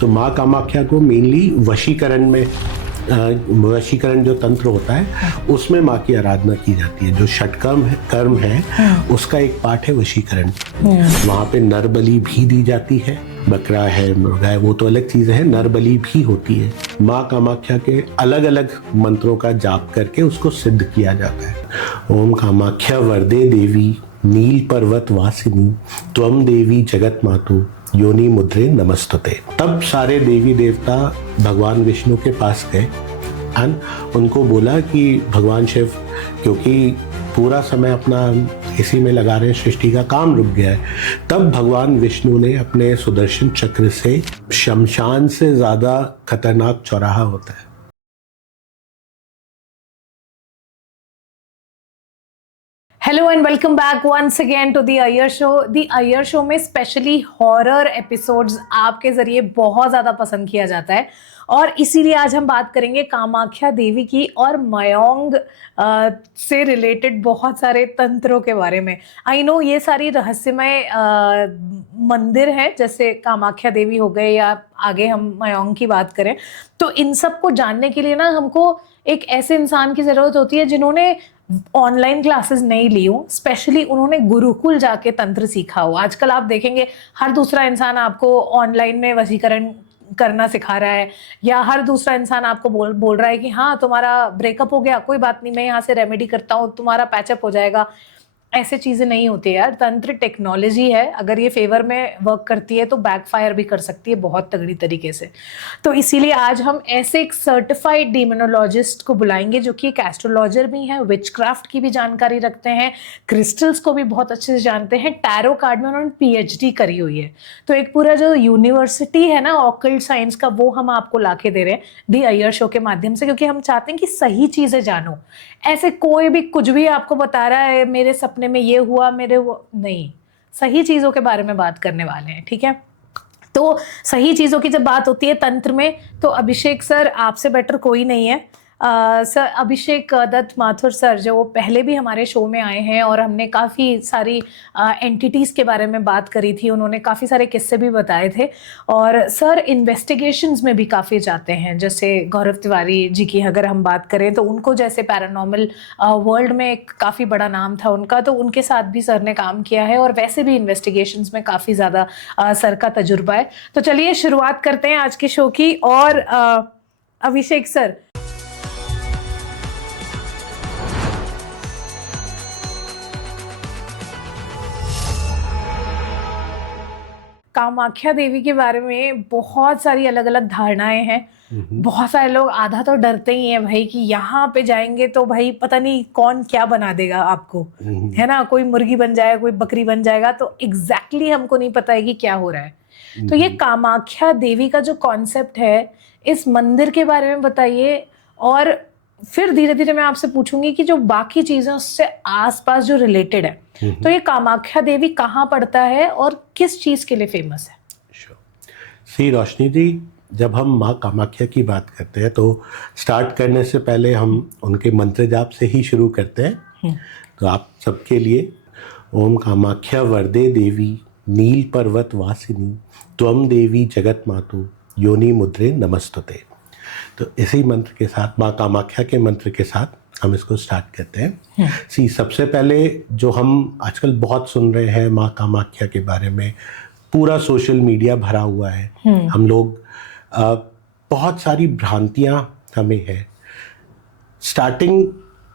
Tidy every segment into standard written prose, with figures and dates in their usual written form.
तो माँ कामाख्या को मेनली वशीकरण में वशीकरण जो तंत्र होता है उसमें माँ की आराधना की जाती है। जो कर्म है उसका एक पार्ट है वशीकरण। वहाँ पे नर बलि भी दी जाती है, बकरा है, मुर्गा है, वो तो अलग चीज़ है, नर बलि भी होती है। माँ कामाख्या के अलग अलग मंत्रों का जाप करके उसको सिद्ध किया जाता है। ओम कामाख्या वरदे देवी नील पर्वत वासिनी त्वम देवी जगत मातु योनि मुद्रे नमस्तुते। तब सारे देवी देवता भगवान विष्णु के पास गए और उनको बोला कि भगवान शिव क्योंकि पूरा समय अपना इसी में लगा रहे, सृष्टि का काम रुक गया है। तब भगवान विष्णु ने अपने सुदर्शन चक्र से शमशान से ज्यादा खतरनाक चौराहा होता है। Hello and welcome back once again to the Iyer show. The Iyer show में स्पेशली हॉरर एपिसोड्स आपके जरिए बहुत ज़्यादा पसंद किया जाता है और इसीलिए आज हम बात करेंगे कामाख्या देवी की और मयोंग से रिलेटेड बहुत सारे तंत्रों के बारे में। आई नो ये सारी रहस्यमय मंदिर हैं, जैसे कामाख्या देवी हो गए या आगे हम मयोंग की बात करें, तो इन सब को जानने के लिए ना हमको एक ऐसे इंसान की ज़रूरत होती है जिन्होंने ऑनलाइन क्लासेस नहीं ली हो, स्पेशली उन्होंने गुरुकुल जाके तंत्र सीखा हो। आजकल आप देखेंगे हर दूसरा इंसान आपको ऑनलाइन में वशीकरण करना सिखा रहा है, या हर दूसरा इंसान आपको बोल रहा है कि हाँ तुम्हारा ब्रेकअप हो गया, कोई बात नहीं, मैं यहाँ से रेमेडी करता हूँ, तुम्हारा पैचअप हो जाएगा। ऐसे चीज़ें नहीं होती यार। तंत्र टेक्नोलॉजी है, अगर ये फेवर में वर्क करती है तो बैकफायर भी कर सकती है बहुत तगड़ी तरीके से। तो इसीलिए आज हम ऐसे एक सर्टिफाइड डीमोनोलॉजिस्ट को बुलाएंगे जो कि एक एस्ट्रोलॉजर भी हैं, विचक्राफ्ट की भी जानकारी रखते हैं, क्रिस्टल्स को भी बहुत अच्छे से जानते हैं, टैरो कार्ड में उन्होंने PhD करी हुई है। तो एक पूरा जो यूनिवर्सिटी है ना ऑकल्ट साइंस का, वो हम आपको लाके दे रहे हैं दी अय्यर शो के माध्यम से, क्योंकि हम चाहते हैं कि सही चीज़ें जानो। ऐसे कोई भी कुछ भी आपको बता रहा है मेरे सपने में ये हुआ, नहीं, सही चीज़ों के बारे में बात करने वाले हैं, ठीक है। तो सही चीज़ों की जब बात होती है तंत्र में, तो अभिषेक सर आपसे बेटर कोई नहीं है। सर अभिषेक दत्त माथुर सर, जो पहले भी हमारे शो में आए हैं और हमने काफ़ी सारी एंटिटीज़ के बारे में बात करी थी, उन्होंने काफ़ी सारे किस्से भी बताए थे। और सर इन्वेस्टिगेशंस में भी काफ़ी जाते हैं, जैसे गौरव तिवारी जी की अगर हम बात करें तो उनको जैसे पैरानॉर्मल वर्ल्ड में एक काफ़ी बड़ा नाम था उनका, तो उनके साथ भी सर ने काम किया है और वैसे भी इन्वेस्टिगेशंस में काफ़ी ज़्यादा सर का तजुर्बा है। तो चलिए शुरुआत करते हैं आज के शो की। और अभिषेक सर, कामाख्या देवी के बारे में बहुत सारी अलग अलग धारणाएं हैं। बहुत सारे लोग आधा तो डरते ही हैं भाई कि यहाँ पे जाएंगे तो भाई पता नहीं कौन क्या बना देगा आपको, है ना, कोई मुर्गी बन जाएगा, कोई बकरी बन जाएगा, तो एग्जैक्टली हमको नहीं पता है कि क्या हो रहा है। तो ये कामाख्या देवी का जो कॉन्सेप्ट है, इस मंदिर के बारे में बताइए, और फिर धीरे धीरे मैं आपसे पूछूंगी कि जो बाकी चीजें उससे आसपास जो रिलेटेड है, तो ये कामाख्या देवी कहाँ पड़ता है और किस चीज के लिए फेमस है? सी रोशनी जी, जब हम माँ कामाख्या की बात करते हैं तो स्टार्ट करने से पहले हम उनके मंत्र जाप से ही शुरू करते हैं। तो आप सबके लिए ओम कामाख्या वरदे देवी नील पर्वत वासिनी त्वम देवी जगत मातु योनि मुद्रे नमस्तुते। तो इसी मंत्र के साथ, माँ कामाख्या के मंत्र के साथ हम इसको स्टार्ट करते हैं। सी, सबसे पहले जो हम आजकल बहुत सुन रहे हैं माँ कामाख्या के बारे में, पूरा सोशल मीडिया भरा हुआ है, हम लोग बहुत सारी भ्रांतियाँ हमें है। स्टार्टिंग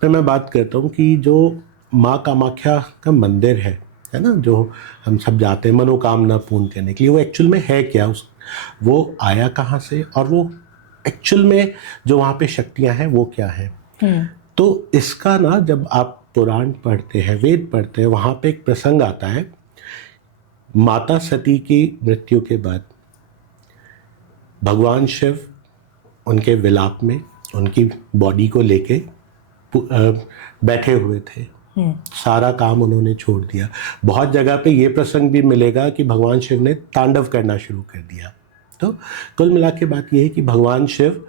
में मैं बात करता हूँ कि जो माँ कामाख्या का मंदिर है ना, जो हम सब जाते हैं मनोकामना पूर्ण करने के लिए, वो एक्चुअल में है क्या, वो आया कहाँ से, और वो एक्चुअल में जो वहाँ पे शक्तियाँ हैं वो क्या है। तो इसका ना, जब आप पुराण पढ़ते हैं, वेद पढ़ते हैं, वहाँ पे एक प्रसंग आता है। माता सती की मृत्यु के बाद भगवान शिव उनके विलाप में उनकी बॉडी को लेके बैठे हुए थे। सारा काम उन्होंने छोड़ दिया। बहुत जगह पे ये प्रसंग भी मिलेगा कि भगवान शिव ने तांडव करना शुरू कर दिया। तो कुल मिला के बात ये है कि भगवान शिव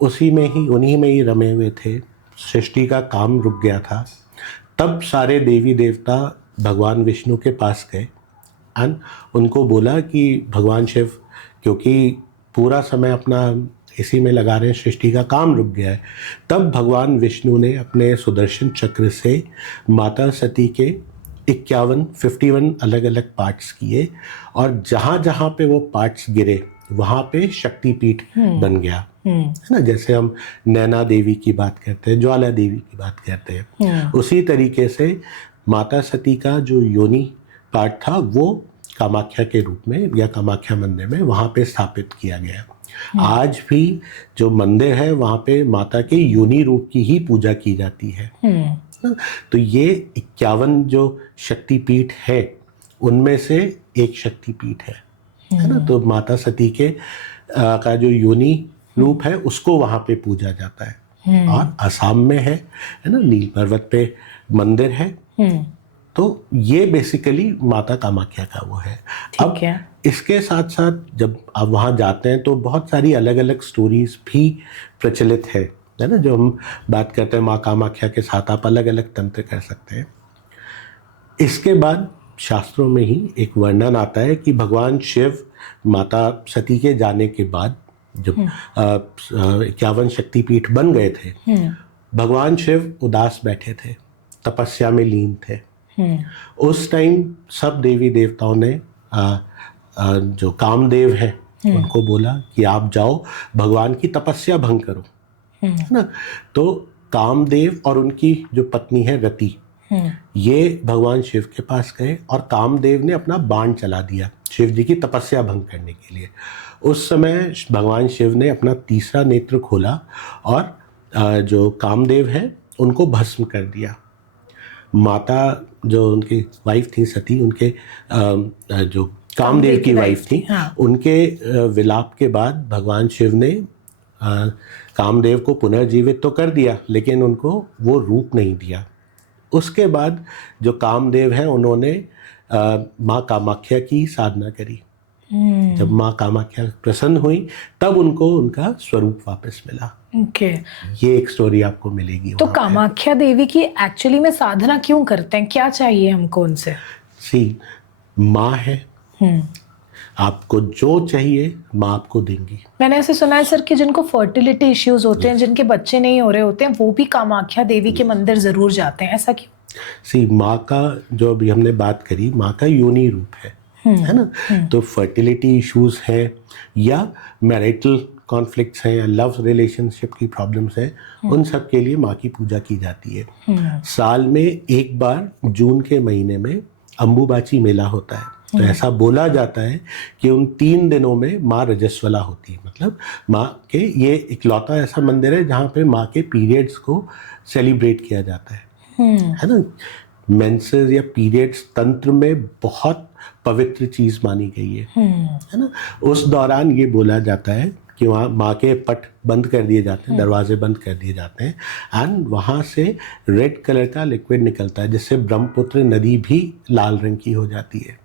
उन्हीं में ही रमे हुए थे। सृष्टि का काम रुक गया था। तब सारे देवी देवता भगवान विष्णु के पास गए और उनको बोला कि भगवान शिव क्योंकि पूरा समय अपना इसी में लगा रहे हैं, सृष्टि का काम रुक गया है, तब भगवान विष्णु ने अपने सुदर्शन चक्र से माता सती के 51 अलग अलग पार्ट्स किए, और जहाँ जहाँ पे वो पार्ट्स गिरे वहाँ पे शक्तिपीठ बन गया, है ना। जैसे हम नैना देवी की बात करते हैं, ज्वाला देवी की बात करते हैं, उसी तरीके से माता सती का जो योनि पार्ट था वो कामाख्या के रूप में या कामाख्या मंदिर में वहाँ पे स्थापित किया गया। आज भी जो मंदिर है वहाँ पे माता के योनि रूप की ही पूजा की जाती है। तो ये 51 जो शक्तिपीठ है उनमें से एक शक्तिपीठ है ना। तो माता सती के का जो योनि रूप है उसको वहाँ पे पूजा जाता है। और असम में है ना, नील पर्वत पे मंदिर है। तो ये बेसिकली माता कामाख्या का वो है। अब इसके साथ साथ जब आप वहाँ जाते हैं तो बहुत सारी अलग अलग स्टोरीज भी प्रचलित है ना। जो हम बात करते हैं माँ कामाख्या के साथ आप अलग अलग तंत्र कर सकते हैं। इसके बाद शास्त्रों में ही एक वर्णन आता है कि भगवान शिव माता सती के जाने के बाद जब 51 शक्तिपीठ बन गए थे, भगवान शिव उदास बैठे थे, तपस्या में लीन थे। उस टाइम सब देवी देवताओं ने जो कामदेव हैं उनको बोला कि आप जाओ भगवान की तपस्या भंग करो, है ना। तो कामदेव और उनकी जो पत्नी है रति, ये भगवान शिव के पास गए और कामदेव ने अपना बाण चला दिया शिव जी की तपस्या भंग करने के लिए। उस समय भगवान शिव ने अपना तीसरा नेत्र खोला और जो कामदेव हैं उनको भस्म कर दिया। माता जो उनकी वाइफ थी सती, उनके जो कामदेव की वाइफ थी, उनके विलाप के बाद भगवान शिव ने कामदेव को पुनर्जीवित तो कर दिया लेकिन उनको वो रूप नहीं दिया। उसके बाद जो कामदेव हैं उन्होंने माँ कामाख्या की साधना करी। जब माँ कामाख्या प्रसन्न हुई तब उनको उनका स्वरूप वापस मिला। ये एक स्टोरी आपको मिलेगी। तो कामाख्या देवी की एक्चुअली में साधना क्यों करते हैं, क्या चाहिए हमको उनसे? माँ है, आपको जो चाहिए माँ आपको देंगी। मैंने ऐसे सुना है सर कि जिनको फर्टिलिटी इश्यूज होते हैं, जिनके बच्चे नहीं हो रहे होते हैं, वो भी कामाख्या देवी के मंदिर जरूर जाते हैं, ऐसा क्यों? माँ का जो अभी हमने बात करी, माँ का योनि रूप है ना। तो फर्टिलिटी इश्यूज है या मैरिटल कॉन्फ्लिक्ट्स हैं या लव रिलेशनशिप की प्रॉब्लम्स हैं, उन सब के लिए माँ की पूजा की जाती है। साल में एक बार जून के महीने में अम्बुबाची मेला होता है। तो ऐसा बोला जाता है कि उन 3 दिनों में माँ रजस्वला होती है, मतलब माँ के ये इकलौता ऐसा मंदिर है जहाँ पे माँ के पीरियड्स को सेलिब्रेट किया जाता है ना। मेंसेस या पीरियड्स तंत्र में बहुत पवित्र चीज़ मानी गई है ना। उस दौरान ये बोला जाता है कि वहाँ माँ के पट बंद कर दिए जाते हैं, दरवाजे बंद कर दिए जाते हैं, एंड वहाँ से रेड कलर का लिक्विड निकलता है जिससे ब्रह्मपुत्र नदी भी लाल रंग की हो जाती है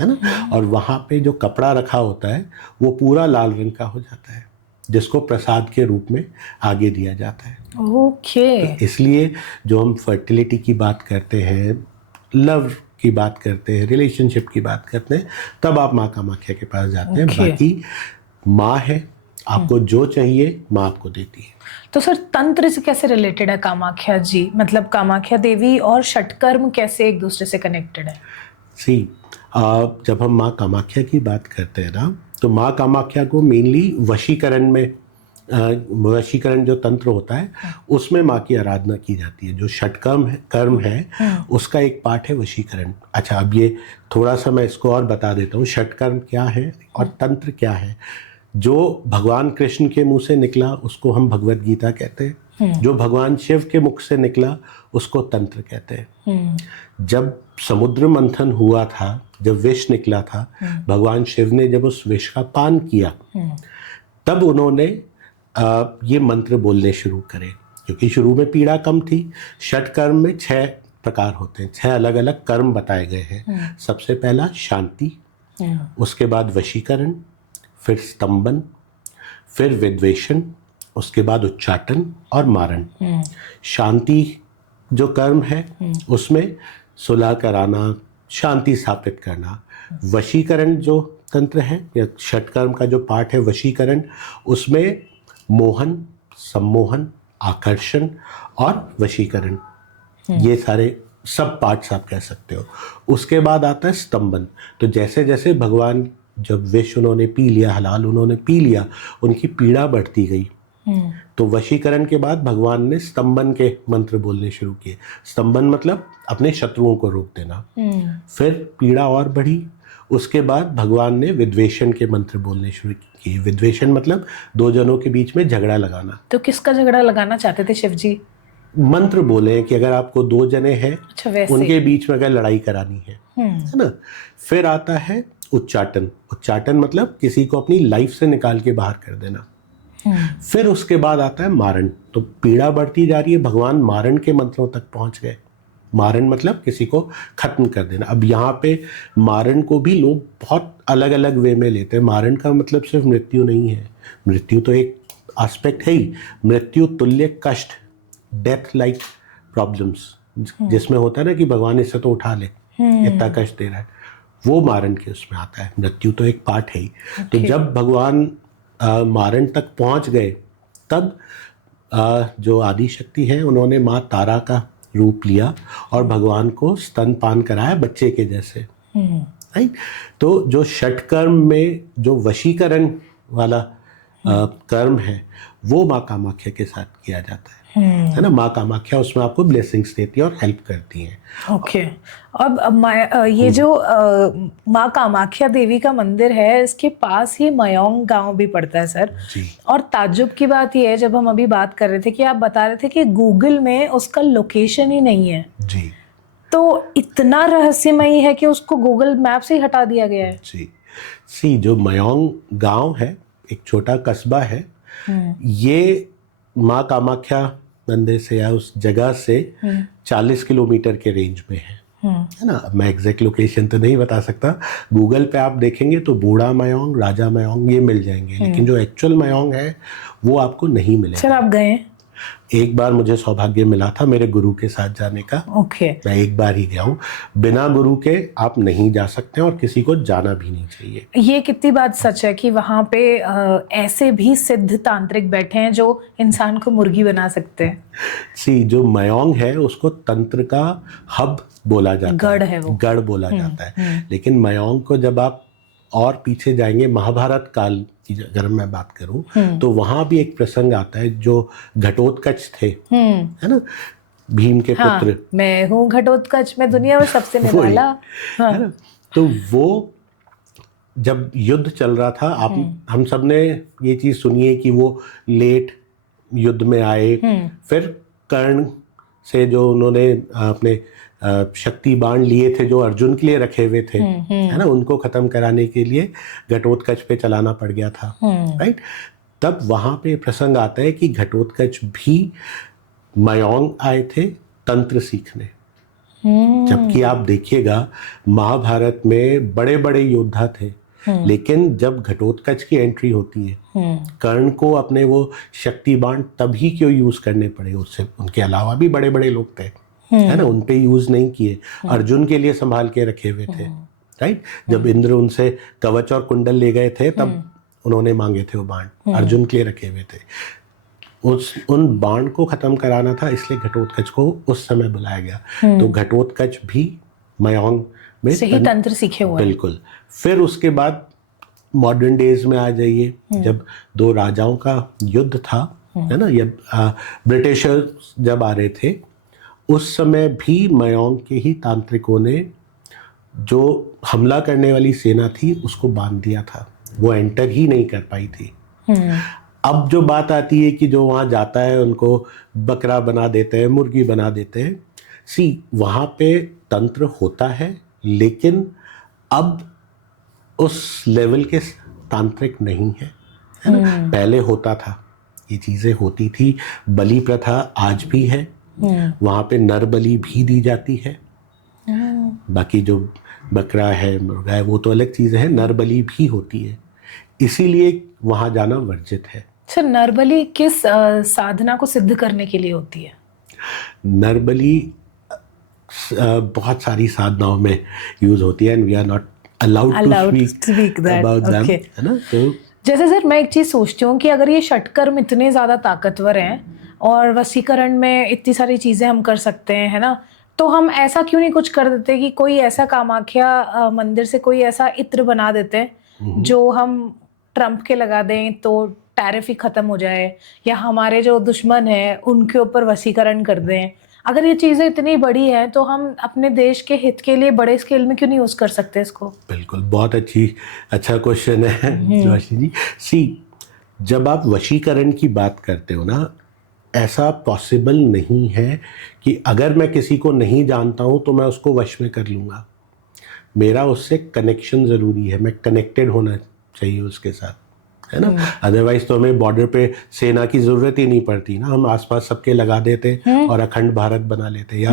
ना। और वहाँ पे जो कपड़ा रखा होता है वो पूरा लाल रंग का हो जाता है, जिसको प्रसाद के रूप में आगे दिया जाता है। तो इसलिए जो हम फर्टिलिटी की बात करते हैं, लव की बात करते हैं, रिलेशनशिप की बात करते हैं, तब आप माँ कामाख्या के पास जाते हैं। बाकी माँ है, आपको जो चाहिए माँ आपको देती है। तो सर तंत्र से कैसे रिलेटेड है कामाख्या जी, मतलब कामाख्या देवी और षटकर्म कैसे एक दूसरे से कनेक्टेड है? जब हम माँ कामाख्या की बात करते हैं ना, तो माँ कामाख्या को मेनली वशीकरण में, वशीकरण जो तंत्र होता है उसमें माँ की आराधना की जाती है। जो कर्म है उसका एक पार्ट है वशीकरण। अच्छा, अब ये थोड़ा सा मैं इसको और बता देता हूँ, षटकर्म क्या है और तंत्र क्या है। जो भगवान कृष्ण के मुंह से निकला उसको हम भगवत गीता कहते हैं, जो भगवान शिव के मुख से निकला उसको तंत्र कहते हैं। जब समुद्र मंथन हुआ था, जब विष निकला था, भगवान शिव ने जब उस विष का पान किया तब उन्होंने ये मंत्र बोलने शुरू करे, क्योंकि शुरू में पीड़ा कम थी। षटकर्म में 6 प्रकार होते हैं, 6 अलग अलग कर्म बताए गए हैं। सबसे पहला शांति, उसके बाद वशीकरण, फिर स्तंभन, फिर विद्वेषण, उसके बाद उच्चाटन और मारण। शांति जो कर्म है उसमें सुलह कराना, शांति स्थापित करना। वशीकरण जो तंत्र है या षटकर्म का जो पार्ट है वशीकरण, उसमें मोहन, सम्मोहन, आकर्षण और वशीकरण, ये सारे सब पार्ट्स आप कह सकते हो। उसके बाद आता है स्तंभन। तो जैसे जैसे भगवान, जब विष उन्होंने पी लिया, हलाल उन्होंने पी लिया, उनकी पीड़ा बढ़ती गई। तो वशीकरण के बाद भगवान ने स्तंभन के मंत्र बोलने शुरू किए। स्तंभन मतलब अपने शत्रुओं को रोक देना। फिर पीड़ा और बढ़ी। उसके बाद भगवान ने विद्वेषण के मंत्र बोलने शुरू किए। विद्वेषण मतलब दो जनों के बीच में झगड़ा लगाना। तो किसका झगड़ा लगाना चाहते थे शिव जी? मंत्र बोले कि अगर आपको दो जने हैं, अच्छा, वैसे उनके बीच में अगर लड़ाई करानी है ना। फिर आता है उच्चाटन। उच्चाटन मतलब किसी को अपनी लाइफ से निकाल के बाहर कर देना। फिर उसके बाद आता है मारण। तो पीड़ा बढ़ती जा रही है, भगवान मारण के मंत्रों तक पहुंच गए। मारण मतलब किसी को खत्म कर देना। अब यहाँ पे मारण को भी लोग बहुत अलग अलग वे में लेते हैं। मारण का मतलब सिर्फ मृत्यु नहीं है। मृत्यु तो एक एस्पेक्ट है ही। मृत्यु तुल्य कष्ट, डेथ लाइक प्रॉब्लम्स, जिसमें होता है ना कि भगवान इससे तो उठा ले, इतना कष्ट दे रहा है, वो मारण के उसमें आता है। मृत्यु तो एक पार्ट है ही। तो जब भगवान मारण तक पहुंच गए, तब जो आदि शक्ति है उन्होंने माँ तारा का रूप लिया और भगवान को स्तनपान कराया बच्चे के जैसे। राइट। तो जो षटकर्म में जो वशीकरण वाला कर्म है, वो माँ कामाख्या के साथ किया जाता है ना। माँ कामाख्या उसमें आपको ब्लेसिंग्स देती है और हेल्प करती हैं। ओके। अब ये जो माँ कामाख्या देवी का मंदिर है, इसके पास ही मयोंग गांव भी पड़ता है सर जी। और ताज्जुब की बात ये है, जब हम अभी बात कर रहे थे कि आप बता रहे थे कि गूगल में उसका लोकेशन ही नहीं है जी। तो इतना रहस्यमयी है कि उसको गूगल मैप से ही हटा दिया गया है। जी। जो मयोंग गांव है, एक छोटा कस्बा है, ये माँ कामाख्या मंदिर से या उस जगह से 40 किलोमीटर के रेंज में है ना। मैं एग्जैक्ट लोकेशन तो नहीं बता सकता। गूगल पे आप देखेंगे तो बूढ़ा मयोंग, राजा मयोंग ये मिल जाएंगे, लेकिन जो एक्चुअल मयोंग है वो आपको नहीं मिलेगा। सर आप गए? एक बार मुझे सौभाग्य मिला था मेरे गुरु के साथ जाने का। ओके। मैं एक बार ही गया हूँ। बिना गुरु के आप नहीं जा सकते और किसी को जाना भी नहीं चाहिए। ये कितनी बात सच है कि वहाँ पे ऐसे भी सिद्ध तांत्रिक बैठे हैं जो इंसान को मुर्गी बना सकते हैं। जो मयोंग है उसको तंत्र का हब बोला जाता है, गढ़ है वो, गढ़ बोला जाता है। लेकिन मयोंग को जब आप और पीछे जाएंगे, महाभारत काल की अगर मैं बात करूं, तो वहां भी एक प्रसंग आता है जो घटोत्कच थे, है ना, भीम के पुत्र। मैं हूँ घटोत्कच, मैं दुनिया में सबसे निराला। है ना। तो वो जब युद्ध चल रहा था, हम सब ने ये चीज सुनी है कि वो लेट युद्ध में आए। फिर कर्ण से जो उन्होंने अपने शक्ति बाण लिए थे जो अर्जुन के लिए रखे हुए थे, है ना, उनको खत्म कराने के लिए घटोत्कच पे चलाना पड़ गया था। राइट। तब वहां पे प्रसंग आता है कि घटोत्कच भी मयोंग आए थे तंत्र सीखने। जबकि आप देखिएगा महाभारत में बड़े बड़े योद्धा थे, लेकिन जब घटोत्कच की एंट्री होती है, कर्ण को अपने वो शक्ति बाण तभी क्यों यूज करने पड़े? उससे उनके अलावा भी बड़े बड़े लोग थे, है ना, उन पे यूज नहीं किए। अर्जुन के लिए संभाल के रखे हुए थे। राइट। जब इंद्र उनसे कवच और कुंडल ले गए थे, तब उन्होंने मांगे थे वो बाण, अर्जुन के लिए रखे हुए थे। उन बाण को खत्म कराना था, इसलिए घटोत्कच को उस समय बुलाया गया। तो घटोत्कच भी मयोंग में से ही तंत्र सीखे हुए। बिल्कुल। फिर उसके बाद मॉडर्न डेज में आ जाइए, जब दो राजाओं का युद्ध था, है ना, ये ब्रिटिशर जब आ रहे थे, उस समय भी मयोंग के ही तांत्रिकों ने जो हमला करने वाली सेना थी उसको बांध दिया था, वो एंटर ही नहीं कर पाई थी। अब जो बात आती है कि जो वहाँ जाता है उनको बकरा बना देते हैं, मुर्गी बना देते हैं। वहाँ पे तंत्र होता है, लेकिन अब उस लेवल के तांत्रिक नहीं है, है ना। पहले होता था, ये चीज़ें होती थी। बलि प्रथा आज भी है, वहाँ पे नर बलि भी दी जाती है। बाकी जो बकरा है, मुर्गा है, वो तो अलग चीज़ है, नर बलि भी होती है, इसीलिए वहाँ जाना वर्जित है। अच्छा, नर बलि किस साधना को सिद्ध करने के लिए होती है? नर बलि बहुत सारी साधनाओं में यूज होती है, and we are not allowed to Allowed to speak that. about them, Okay. है ना? तो जैसे सर मैं एक चीज सोचती हूँ कि अगर ये षटकर्म इतने ज्यादा ताकतवर हैं और वशीकरण में इतनी सारी चीजें हम कर सकते हैं, है ना, तो हम ऐसा क्यों नहीं कुछ कर देते कि कोई ऐसा कामाख्या मंदिर से कोई ऐसा इत्र बना देते हैं जो हम ट्रम्प के लगा दें तो टैरिफ ही खत्म हो जाए, या हमारे जो दुश्मन है उनके ऊपर वशीकरण कर दें। अगर ये चीजें इतनी बड़ी हैं तो हम अपने देश के हित के लिए बड़े स्केल में क्यों नहीं यूज कर सकते इसको? बिल्कुल, बहुत अच्छा क्वेश्चन है जोशी जी। सी, जब आप वशीकरण की बात करते हो ना, ऐसा पॉसिबल नहीं है कि अगर मैं किसी को नहीं जानता हूं तो मैं उसको वश में कर लूंगा। मेरा उससे कनेक्शन ज़रूरी है, मैं कनेक्टेड होना चाहिए उसके साथ, है ना। अदरवाइज तो हमें बॉर्डर पे सेना की ज़रूरत ही नहीं पड़ती ना, हम आसपास सबके लगा देते और अखंड भारत बना लेते, या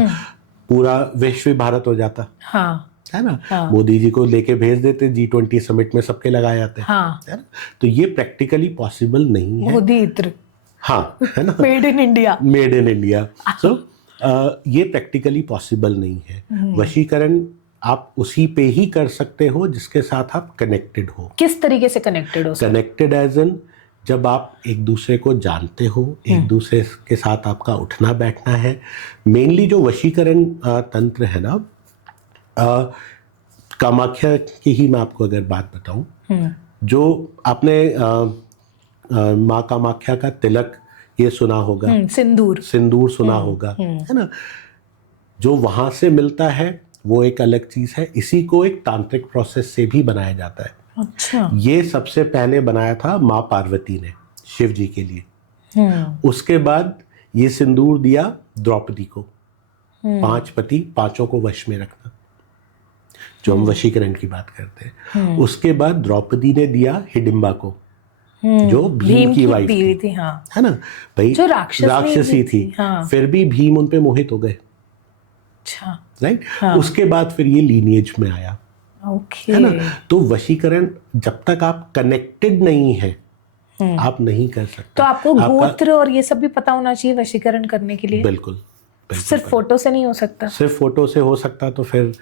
पूरा विश्व भारत हो जाता, हाँ, है ना। मोदी जी को लेके भेज देते G20 समिट में, सबके लगाए जाते, हाँ, है ना। तो ये प्रैक्टिकली पॉसिबल नहीं है। मोदी इत्र, हाँ, है ना, made in India. Made in India. So ये प्रैक्टिकली पॉसिबल नहीं है। वशीकरण आप उसी पे ही कर सकते हो जिसके साथ आप कनेक्टेड हो। किस तरीके से कनेक्टेड हो? कनेक्टेड एज एन, जब आप एक दूसरे को जानते हो, एक दूसरे के साथ आपका उठना बैठना है। मेनली जो वशीकरण तंत्र है ना, कामाख्या की ही मैं आपको अगर बात बताऊं, जो आपने माँ कामाख्या का तिलक ये सुना होगा, सिंदूर सुना होगा, है ना, जो वहां से मिलता है वो एक अलग चीज है। इसी को एक तांत्रिक प्रोसेस से भी बनाया जाता है। अच्छा। ये सबसे पहले बनाया था माँ पार्वती ने शिव जी के लिए। उसके बाद ये सिंदूर दिया द्रौपदी को, 5 पति 5 को वश में रखना, जो हम वशीकरण की बात करते हैं। उसके बाद द्रौपदी ने दिया हिडिंबा को, जो भीम की वाइफ थी, हाँ, है ना भाई, जो राक्षसी थी। हाँ। फिर भी भीम उन पे मोहित हो गए, अच्छा, राइट। उसके बाद फिर ये लीनिएज में आया, है ना। तो वशीकरण जब तक आप कनेक्टेड नहीं है आप नहीं कर सकते। तो आपको गोत्र और ये सब भी पता होना चाहिए वशीकरण करने के लिए? बिल्कुल, सिर्फ फोटो से नहीं हो सकता? सिर्फ फोटो से हो सकता तो फिर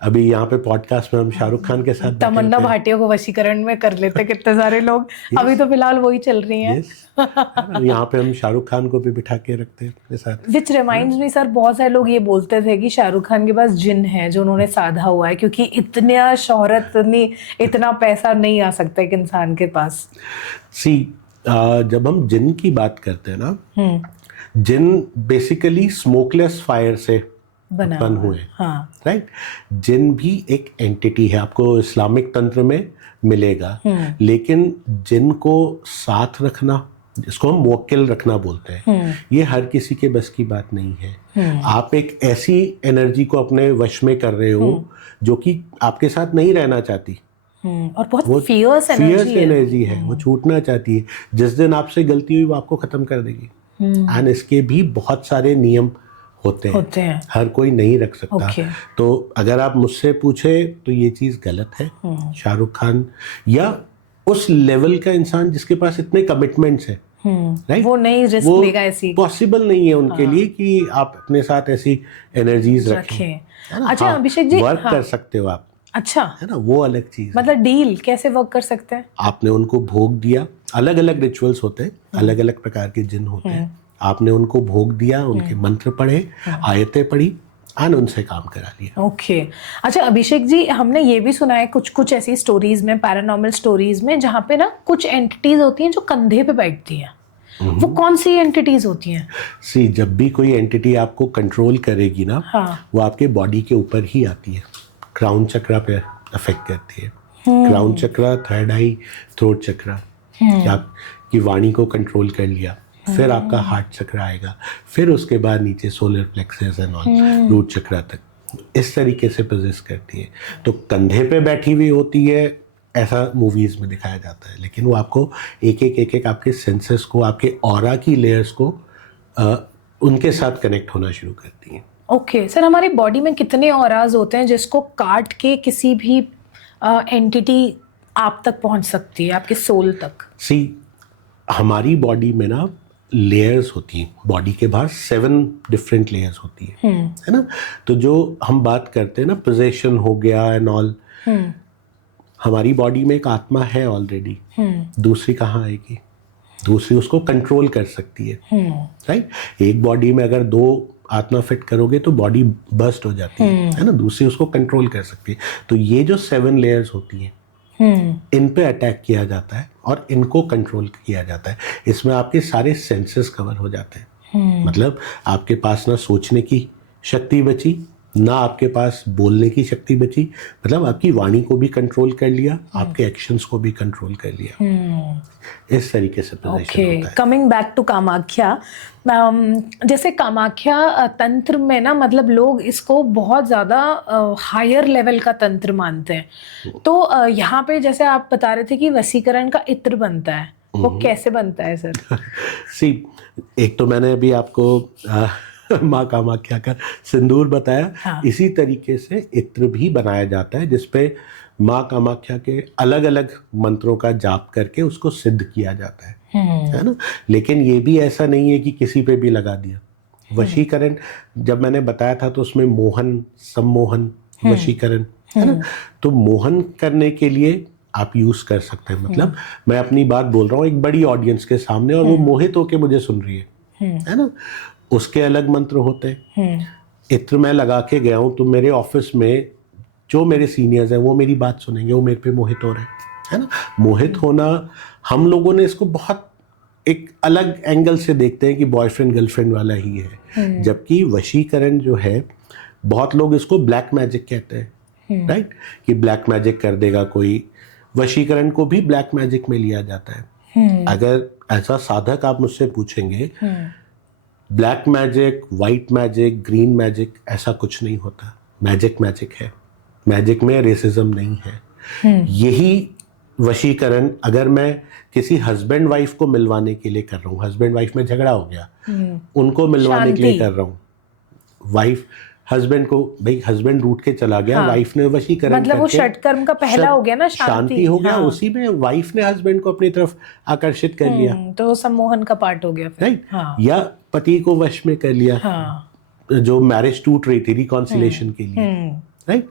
अभी यहाँ पे पॉडकास्ट में हम शाहरुख खान के साथ तमन्ना भाटिया को वशीकरण में कर लेते कितने सारे लोग। अभी तो फिलहाल वही चल रही हैं। यहाँ पे हम शाहरुख खान को भी बिठा के रखते हैं अपने साथ। विच रिमाइंड्स मी सर, बहुत सारे लोग ये बोलते थे कि शाहरुख खान के पास जिन है जो उन्होंने साधा हुआ है, क्योंकि इतना शोहरत नहीं, इतना पैसा नहीं आ सकता एक इंसान के पास। सी, जब हम जिन की बात करते हैं ना, जिन बेसिकली स्मोकलेस फायर से उत्पन्न हुए, हाँ, राइट। जिन भी एक एंटिटी है, आपको इस्लामिक तंत्र में मिलेगा, लेकिन जिन को साथ रखना, जिसको हम मुवक्किल रखना बोलते हैं, ये हर किसी के बस की बात नहीं है। आप एक ऐसी एनर्जी को अपने वश में कर रहे हो जो कि आपके साथ नहीं रहना चाहती, और बहुत फियर्स एनर्जी है, वो छूटना चाहती है। जिस दिन आपसे गलती हुई वो आपको खत्म कर देगी। एंड इसके भी बहुत सारे नियम होते हैं, हर कोई नहीं रख सकता। तो अगर आप मुझसे पूछे तो ये चीज़ गलत है। शाहरुख खान या उस लेवल का इंसान जिसके पास इतने कमिटमेंट्स हैं, राइट, वो नहीं रिस्क लेगा, ऐसी पॉसिबल नहीं है उनके लिए कि आप अपने साथ ऐसी एनर्जीज रखें। अच्छा अभिषेक जी, वर्क कर सकते हो आप, अच्छा, है ना, वो अलग चीज। मतलब डील कैसे वर्क कर सकते हैं? आपने उनको भोग दिया, अलग अलग रिचुअल्स होते हैं, अलग अलग प्रकार के जिन होते हैं। आपने उनको भोग दिया, उनके मंत्र पढ़े, आयतें पढ़ी, और उनसे काम करा लिया। ओके। अच्छा अभिषेक जी, हमने ये भी सुना है कुछ ऐसी स्टोरीज में, पैरानॉर्मल स्टोरीज में, जहाँ पे ना कुछ एंटिटीज होती हैं जो कंधे पे बैठती हैं। वो कौन सी एंटिटीज होती हैं? सी, जब भी कोई एंटिटी आपको कंट्रोल करेगी ना, वो आपके बॉडी के ऊपर ही आती है, क्राउन चक्रा पे अफेक्ट करती है। क्राउन चक्रा, थर्ड आई, थ्रोट चक्रा, आपकी वाणी को कंट्रोल कर लिया। फिर आपका हार्ट चक्र आएगा, फिर उसके बाद नीचे solar plexus and all, root chakra तक, इस तरीके से पोजेस करती है। तो कंधे पे बैठी हुई होती है, ऐसा मूवीज में दिखाया जाता है, लेकिन वो आपको एक एक आपके सेंसेस को, आपके ऑरा की लेयर्स को उनके साथ कनेक्ट होना शुरू करती हैं। ओके सर, हमारी बॉडी में कितने ऑराज होते हैं जिसको काट के किसी भी एंटिटी आप तक पहुंच सकती है, आपके सोल तक? सी, हमारी बॉडी में ना लेयर्स होती हैं, बॉडी के बाहर 7 डिफरेंट लेयर्स होती है ना। तो जो हम बात करते हैं ना, पोजेशन हो गया एंड ऑल, हमारी बॉडी में एक आत्मा है ऑलरेडी, दूसरी कहाँ आएगी? दूसरी उसको कंट्रोल कर सकती है, राइट? एक बॉडी में अगर 2 आत्मा फिट करोगे तो बॉडी बर्स्ट हो जाती है ना? दूसरी उसको कंट्रोल कर सकती है। तो ये जो 7 लेयर्स होती हैं, इन पे अटैक किया जाता है और इनको कंट्रोल किया जाता है। इसमें आपके सारे सेंसेस कवर हो जाते हैं। मतलब आपके पास ना सोचने की शक्ति बची, ना आपके पास बोलने की शक्ति बची, मतलब आपकी वाणी को भी कंट्रोल कर लिया, आपके एक्शंस को भी कंट्रोल कर लिया। इस तरीके से पोजीशन होता है। कमिंग बैक टू कामाख्या, जैसे कामाख्या तंत्र में ना, मतलब लोग इसको बहुत ज़्यादा हायर लेवल का तंत्र मानते हैं। तो यहाँ पे जैसे आप बता रहे थे कि वशीकरण का इत्र बनता है, वो कैसे बनता है सर? सी, एक तो मैंने अभी आपको माँ कामाख्या का सिंदूर बताया। हाँ। इसी तरीके से इत्र भी बनाया जाता है जिसपे माँ कामाख्या के अलग अलग मंत्रों का जाप करके उसको सिद्ध किया जाता है ना? लेकिन ये भी ऐसा नहीं है कि किसी पे भी लगा दिया। वशीकरण जब मैंने बताया था तो उसमें मोहन, सम्मोहन, वशीकरण, है ना? तो मोहन करने के लिए आप यूज कर सकते हैं। मतलब मैं अपनी बात बोल रहा हूँ एक बड़ी ऑडियंस के सामने और वो मोहित होके मुझे सुन रही है ना? उसके अलग मंत्र होते हैं। इत्र मैं लगा के गया हूँ तो मेरे ऑफिस में जो मेरे सीनियर्स हैं वो मेरी बात सुनेंगे, वो मेरे पे मोहित हो रहे हैं, है ना? मोहित होना, हम लोगों ने इसको बहुत एक अलग एंगल से देखते हैं कि बॉयफ्रेंड गर्लफ्रेंड वाला ही है, जबकि वशीकरण जो है बहुत लोग इसको ब्लैक मैजिक कहते हैं, राइट? कि ब्लैक मैजिक कर देगा कोई। वशीकरण को भी ब्लैक मैजिक में लिया जाता है। अगर ऐसा साधक आप मुझसे पूछेंगे, black magic, white magic, green magic, ऐसा कुछ नहीं होता। मैजिक मैजिक है, मैजिक में रेसिज्म नहीं है। यही वशीकरण अगर मैं किसी हस्बैंड वाइफ को मिलवाने के लिए कर रहा हूँ, हस्बैंड वाइफ में झगड़ा हो गया, उनको मिलवाने के लिए कर रहा हूँ, वाइफ हस्बैंड को, भाई हस्बैंड रूठ के चला गया, वाइफ ने वशीकरण मतलब वो षटकर्म का पहला हो गया ना, शांति हो गया, उसी में वाइफ ने हस्बैंड को अपनी तरफ आकर्षित कर लिया, तो सम्मोहन का पार्ट हो गया, राइट? या पति को वश में कर लिया, जो मैरिज टूट रही थी रिकॉन्सिलेशन के लिए, राइट?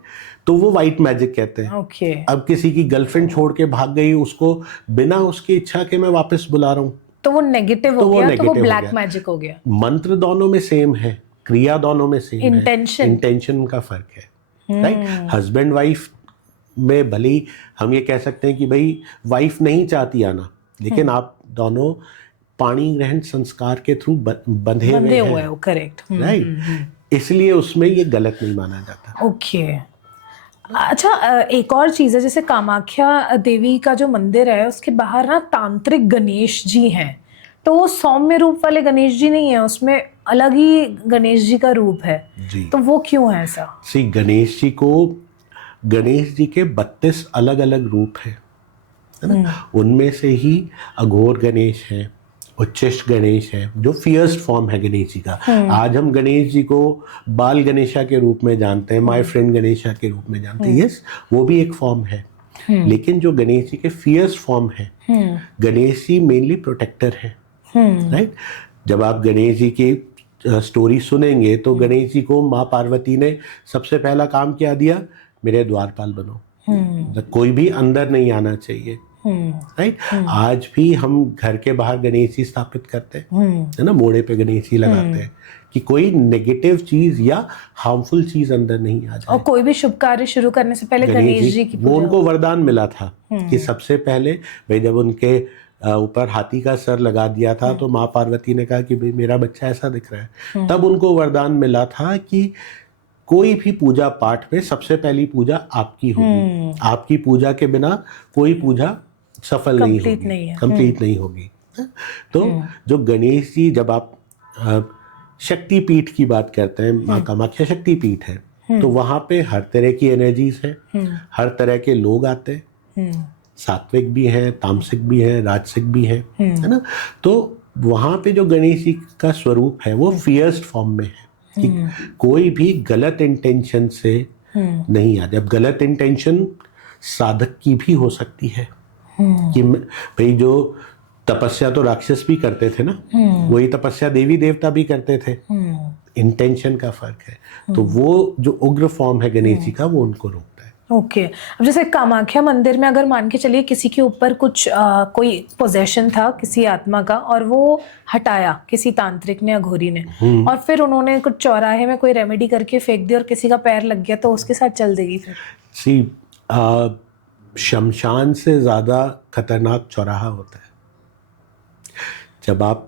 तो वो वाइट मैजिक कहते हैं। अब किसी की गर्लफ्रेंड छोड़ के भाग गई, उसको बिना उसकी इच्छा के मैं वापस बुला रहा हूँ, तो वो नेगेटिव हो गया, तो वो ब्लैक मैजिक हो गया। मंत्र दोनों में सेम है, क्रिया दोनों में सेम है, इंटेंशन का फर्क है, राइट? हस्बैंड वाइफ में भले ही हम ये कह सकते हैं कि भाई वाइफ नहीं चाहती आना, लेकिन आप दोनों पाणी ग्रहण संस्कार के थ्रू बंधे हुए हैं, करेक्ट, राइट? इसलिए उसमें ये गलत नहीं माना जाता। ओके। अच्छा, एक और चीज़ है, जैसे कामाख्या देवी का जो मंदिर है उसके बाहर ना तांत्रिक गणेश जी हैं, तो वो सौम्य रूप वाले गणेश जी नहीं है, उसमें अलग ही गणेश जी का रूप है जी। तो वो क्यों है ऐसा? सी, गणेश जी के 32 अलग अलग रूप है ना? उनमें से ही अघोर गणेश है, उच्चिष्ट गणेश है, जो फियर्स्ट फॉर्म है गणेश जी का। आज हम गणेश जी को बाल गणेशा के रूप में जानते हैं, माय फ्रेंड गणेशा के रूप में जानते हैं, यस, वो भी एक फॉर्म है। लेकिन जो गणेश जी के फियर्स्ट फॉर्म है, गणेश जी मेनली प्रोटेक्टर है, राइट? जब आप गणेश जी की स्टोरी सुनेंगे तो गणेश जी को माँ पार्वती ने सबसे पहला काम क्या दिया? मेरे द्वारपाल बनो, कोई भी अंदर नहीं आना चाहिए, राइट? आज भी हम घर के बाहर गणेश जी स्थापित करते हैं, है ना? मोड़े पे गणेश जी लगाते हैं कि कोई नेगेटिव चीज या हार्मफुल चीज अंदर नहीं आ जाए। और कोई भी शुभ कार्य शुरू करने से पहले गणेश जी की वो उनको वरदान मिला था कि सबसे पहले भाई जब उनके ऊपर हाथी का सर लगा दिया था तो माँ पार्वती ने कहा कि भाई मेरा बच्चा ऐसा दिख रहा है, तब उनको वरदान मिला था कि कोई भी पूजा पाठ में सबसे पहली पूजा आपकी होगी, आपकी पूजा के बिना कोई पूजा सफल नहीं होगी, कंप्लीट नहीं होगी। तो जो गणेश जी, जब आप शक्ति पीठ की बात करते हैं, माँ कामाख्या शक्ति पीठ है, तो वहां पे हर तरह की एनर्जीज है, हर तरह के लोग आते हैं, सात्विक भी हैं, तामसिक भी हैं, राजसिक भी हैं, है ना? तो वहां पे जो गणेश जी का स्वरूप है वो फियर्स्ट फॉर्म में है कि कोई भी गलत इंटेंशन से नहीं आ। जब गलत इंटेंशन साधक की भी हो सकती है कि भाई जो तपस्या तो राक्षस भी करते थे ना, वही तपस्या देवी देवता भी करते थे, इंटेंशन का फर्क है। तो वो जो उग्र फॉर्म है गणेश जी का, वो उनको रोकता है। ओके अब जैसे कामाख्या मंदिर में अगर मान के चलिए किसी के ऊपर कुछ कोई पोजेशन था किसी आत्मा का और वो हटाया किसी तांत्रिक ने या घोरी ने और फिर उन्होंने कुछ चौराहे में कोई रेमेडी करके फेंक दी और किसी का पैर लग गया तो उसके साथ चल देगी फिर? सी शमशान से ज़्यादा खतरनाक चौराहा होता है। जब आप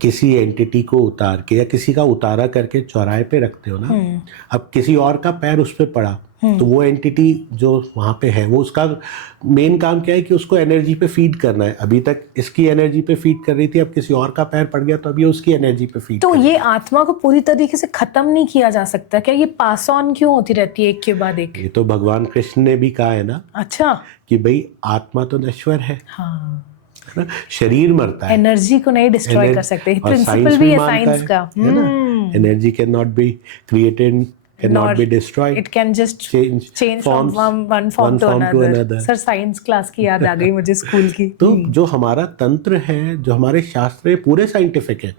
किसी एंटिटी को उतार के या किसी का उतारा करके चौराहे पे रखते हो ना, अब किसी और का पैर उस पर पड़ा तो वो एंटिटी जो वहाँ पे है वो उसका मेन काम क्या है कि उसको एनर्जी पे फीड करना है। अभी तक इसकी एनर्जी पे फीड कर रही थी, अब किसी और का पैर पड़ गया तो अब ये उसकी एनर्जी पे फीड तो ये आत्मा को पूरी तरीके से खत्म नहीं किया जा सकता क्या? ये पास ऑन क्यों होती रहती है एक के बाद एक? ये तो भगवान कृष्ण ने भी कहा है ना। अच्छा कि भाई आत्मा तो नश्वर है, हाँ, है ना, शरीर मरता है, एनर्जी को नहीं डिस्ट्रॉय कर सकते। और प्रिंसिपल भी है मानता साइंस का, है ना, energy can not be created, can not be destroyed, it can just change from one form to another. Sir science class की याद आ गई मुझे स्कूल की। तो जो हमारा तंत्र है, जो हमारे शास्त्र है, पूरे साइंटिफिक है।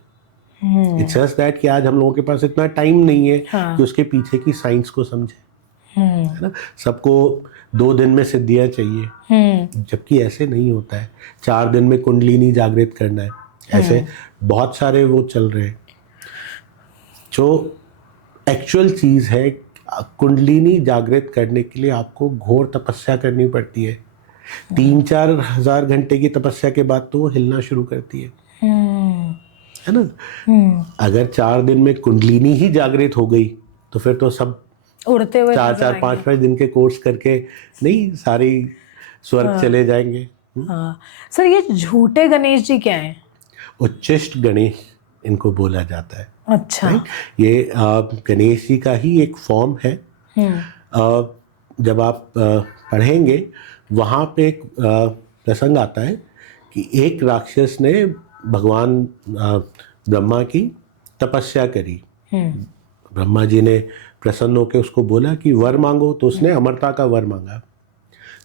इट्स जस्ट दैट कि आज हम लोगों के पास इतना टाइम नहीं है कि उसके पीछे की साइंस को समझे, है ना। सबको 2 दिन में सिद्धियां चाहिए, जबकि ऐसे नहीं होता है। 4 दिन में कुंडलिनी जागृत करना है, ऐसे बहुत सारे वो चल रहे हैं। जो एक्चुअल चीज़ है, कुंडलिनी जागृत करने के लिए आपको घोर तपस्या करनी पड़ती है। 3-4 हज़ार घंटे की तपस्या के बाद तो वो हिलना शुरू करती है ना। अगर 4 दिन में कुंडलिनी ही जागृत हो गई तो फिर तो सब उड़ते हुए 4-4, 5-5 दिन के कोर्स करके नहीं सारी स्वर्ग चले जाएंगे। हाँ सर, ये झूठे गणेश जी क्या हैं? उच्चिष्ट गणेश इनको बोला जाता है। अच्छा, ये गणेश जी का ही एक फॉर्म है। जब आप पढ़ेंगे वहाँ पे एक प्रसंग आता है कि एक राक्षस ने भगवान ब्रह्मा की तपस्या करी। ब्रह्मा जी ने प्रसन्न होकर उसको बोला कि वर मांगो, तो उसने अमरता का वर मांगा।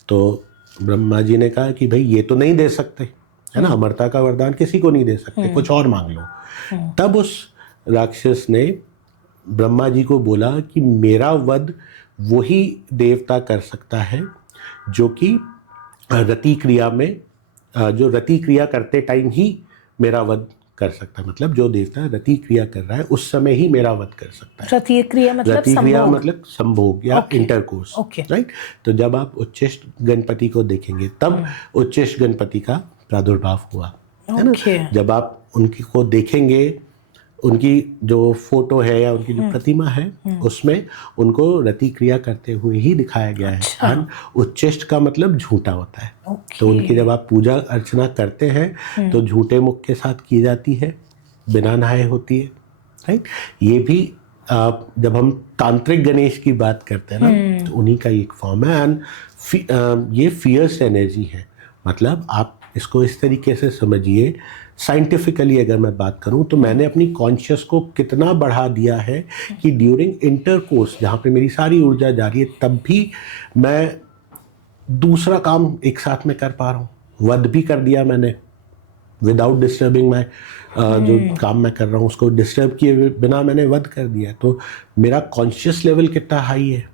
तो ब्रह्मा जी ने कहा कि भाई ये तो नहीं दे सकते, है ना, अमरता का वरदान किसी को नहीं दे सकते, कुछ और मांग लो। तब उस राक्षस ने ब्रह्मा जी को बोला कि मेरा वध वही देवता कर सकता है जो कि रति क्रिया में, जो रति क्रिया करते टाइम ही मेरा वध कर सकता है। मतलब जो देवता रति क्रिया कर रहा है उस समय ही मेरा वध कर सकता है। रति क्रिया मतलब रति क्रिया मतलब संभोग या इंटरकोर्स, Okay. राइट। तो जब आप उच्चिष्ट गणपति को देखेंगे तब उच्चिष्ट गणपति का प्रादुर्भाव हुआ, है ना। जब आप उनकी को देखेंगे, उनकी जो फोटो है या उनकी जो प्रतिमा है उसमें उनको रति क्रिया करते हुए ही दिखाया गया है। और उच्चिष्ट का मतलब झूठा होता है। तो उनकी जब आप पूजा अर्चना करते हैं तो झूठे मुख के साथ की जाती है, बिना नहाए होती है, राइट। ये भी जब हम तांत्रिक गणेश की बात करते हैं ना तो उन्हीं का एक फॉर्म है। एंड ये फियर्स एनर्जी है। मतलब आप इसको इस तरीके से समझिए, साइंटिफिकली अगर मैं बात करूं तो मैंने अपनी कॉन्शियस को कितना बढ़ा दिया है कि ड्यूरिंग इंटरकोर्स जहाँ पे मेरी सारी ऊर्जा जा रही है तब भी मैं दूसरा काम एक साथ में कर पा रहा हूँ। वध भी कर दिया मैंने विदाउट डिस्टर्बिंग माई, जो काम मैं कर रहा हूँ उसको डिस्टर्ब किए बिना मैंने वध कर दिया। तो मेरा कॉन्शियस लेवल कितना हाई है।